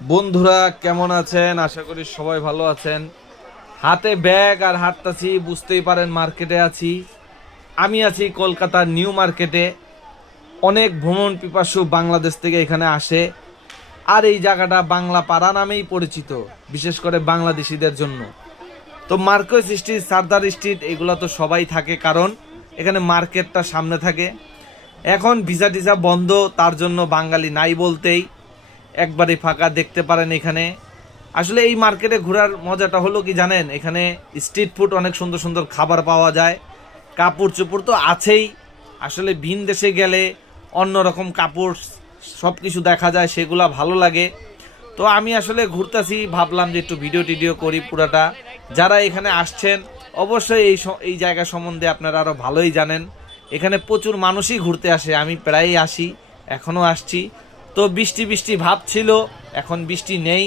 বন্ধুরা কেমন আছেন? আশা করি সবাই ভালো আছেন। হাতে ব্যাগ আর হাঁটতাছি, বুঝতেই পারেন মার্কেটে আছি। আমি আছি কলকাতার নিউ মার্কেটে। অনেক ভ্রমণ পিপাসু বাংলাদেশ থেকে এখানে আসে। আর এই জায়গাটা বাংলা পাড়া নামেই পরিচিত, বিশেষ করে বাংলাদেশিদের জন্য। তো মার্কেট স্ট্রিট, সারদার স্ট্রিট, এগুলো তো সবাই থাকে, কারণ এখানে মার্কেটটা সামনে থাকে। এখন ভিসা টিসা বন্ধ, তার জন্য বাঙালি নাই বলতেই একবারে ফাঁকা দেখতে পারেন এখানে। আসলে এই মার্কেটে ঘোরার মজাটা হলো কি জানেন, এখানে স্ট্রিট ফুড, অনেক সুন্দর সুন্দর খাবার পাওয়া যায়। কাপড় চোপড় তো আছেই। আসলে ভিন দেশে গেলে অন্যরকম কাপড় সব কিছু দেখা যায়, সেগুলা ভালো লাগে। তো আমি আসলে ঘুরতেছি, ভাবলাম যে একটু ভিডিও টিডিও করি পুরাটা। যারা এখানে আসছেন অবশ্যই এই জায়গা সম্বন্ধে আপনারা আরও ভালোই জানেন। এখানে প্রচুর মানুষই ঘুরতে আসে, আমি প্রায়ই আসি, এখনও আসছি। তো বৃষ্টি বৃষ্টি ভাব ছিল, এখন বৃষ্টি নেই।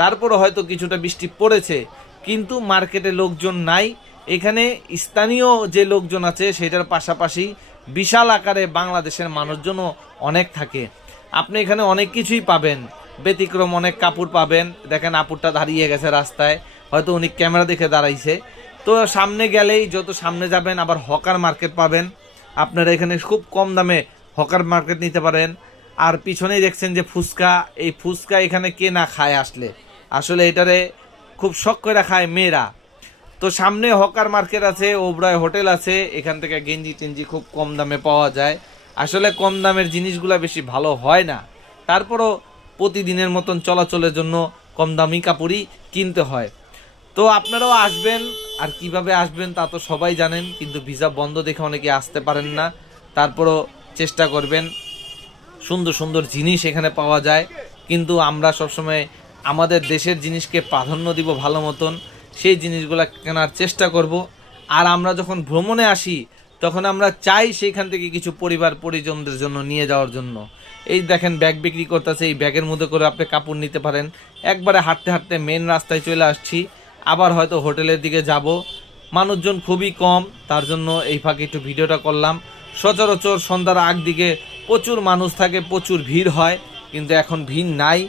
তারপরও হয়তো কিছুটা বৃষ্টি পড়েছে, কিন্তু মার্কেটে লোকজন নাই। এখানে স্থানীয় যে লোকজন আছে সেটার পাশাপাশি বিশাল আকারে বাংলাদেশের মানুষজনও অনেক থাকে। আপনি এখানে অনেক কিছুই পাবেন, ব্যতিক্রম অনেক কাপড় পাবেন। দেখেন আপুরটা দাঁড়িয়ে গেছে রাস্তায়, হয়তো উনি ক্যামেরা দেখে দাঁড়াইছে। তো সামনে গেলেই, যত সামনে যাবেন, আবার হকার মার্কেট পাবেন। আপনারা এখানে খুব কম দামে হকার মার্কেট নিতে পারেন। আর পিছনেই দেখছেন যে ফুচকা, এই ফুচকা এখানে কে না খায় আসলে। আসলে এটারে খুব শখ করে খায় মেয়েরা। তো সামনে হকার মার্কেট আছে, ওবরায় হোটেল আছে, এখান থেকে গেঞ্জি টেঞ্জি খুব কম দামে পাওয়া যায়। আসলে কম দামের জিনিসগুলা বেশি ভালো হয় না, তারপরও প্রতিদিনের মতন চলাচলের জন্য কম দামি কাপড়ই কিনতে হয়। তো আপনারাও আসবেন, আর কিভাবে আসবেন তা তো সবাই জানেন, কিন্তু ভিসা বন্ধ দেখে অনেকে আসতে পারেন না। তারপরও চেষ্টা করবেন, সুন্দর সুন্দর জিনিস এখানে পাওয়া যায়। কিন্তু আমরা সবসময় আমাদের দেশের জিনিসকে প্রাধান্য দিব ভালো মতন, সেই জিনিসগুলো কেনার চেষ্টা করব। আর আমরা যখন ভ্রমণে আসি তখন আমরা চাই সেইখান থেকে কিছু পরিবার পরিজনদের জন্য নিয়ে যাওয়ার জন্য। এই দেখেন ব্যাগ বিক্রি করতেছে, এই ব্যাগের মধ্যে করে আপনি কাপড় নিতে পারেন। একবারে হাঁটতে হাঁটতে মেন রাস্তায় চলে আসছি, আবার হয়তো হোটেলের দিকে যাব। মানুষজন খুবই কম, তার জন্য এই ফাঁকে একটু ভিডিওটা করলাম। সচরাচর সন্ধ্যার আগ দিকে প্রচুর মানুষ থাকে, প্রচুর ভিড় হয়, কিন্তু এখন ভিড় নাই।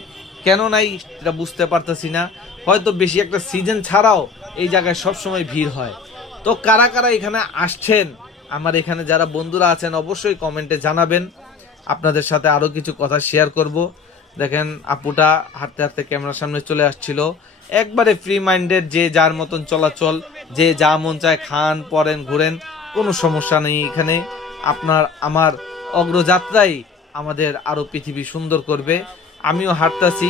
কেন নাই এটা বুঝতে পারতেছি না। হয়তো বেশি একটা সিজন ছাড়াও এই জায়গায় সবসময় ভিড় হয়। তো কারা কারা এখানে আসছেন, আমার এখানে যারা বন্ধুরা আছেন অবশ্যই কমেন্টে জানাবেন। আপনাদের সাথে আরও কিছু কথা শেয়ার করব। দেখেন আপুটা হাঁটতে হাঁটতে ক্যামেরার সামনে চলে আসছিল। একবারে ফ্রি মাইন্ডেড, যে যার মতন চলাচল, যে যা মন চায় খান, পরেন, ঘুরেন, কোনো সমস্যা নেই এখানে। আপনার আমার অগ্রযাত্রাই আমাদের আরো পৃথিবী সুন্দর করবে। আমিও হাঁটতাছি।